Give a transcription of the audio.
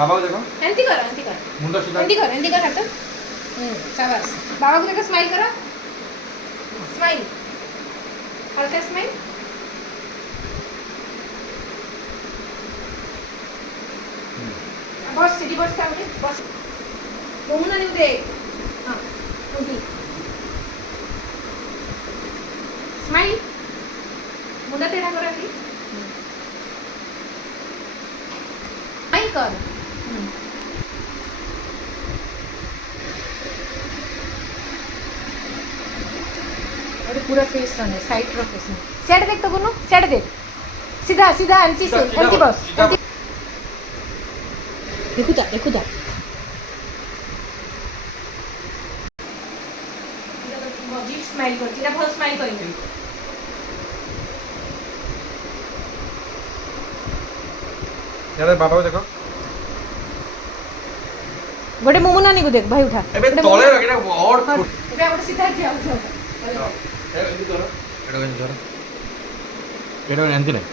बाबा को देखो एंती कर मुंडा सीधा एंती कर हाथ शाबाश बाबा को देखो स्माइल करो स्माइल हल्का स्माइल बस सीधी बस का बस मुंडा नहीं दे हां मुंडी स्माइल मुंडा टेढ़ा करो अभी स्माइल कर अरे पूरा फेस रन है साइड रो फेस सेट देख तो गुनु सेट देख सीधा सीधा एंटी से एंटी बस देखो ता जीप स्माइल कर सीधा बहुत स्माइल करेंगे यार बाबा को देखो गोटे मोमो नानी को देख भाई उठा एबे तळे रखना और एबे गोटे सीधा किया एंती करो एडो एंती धर एडो एंती नहीं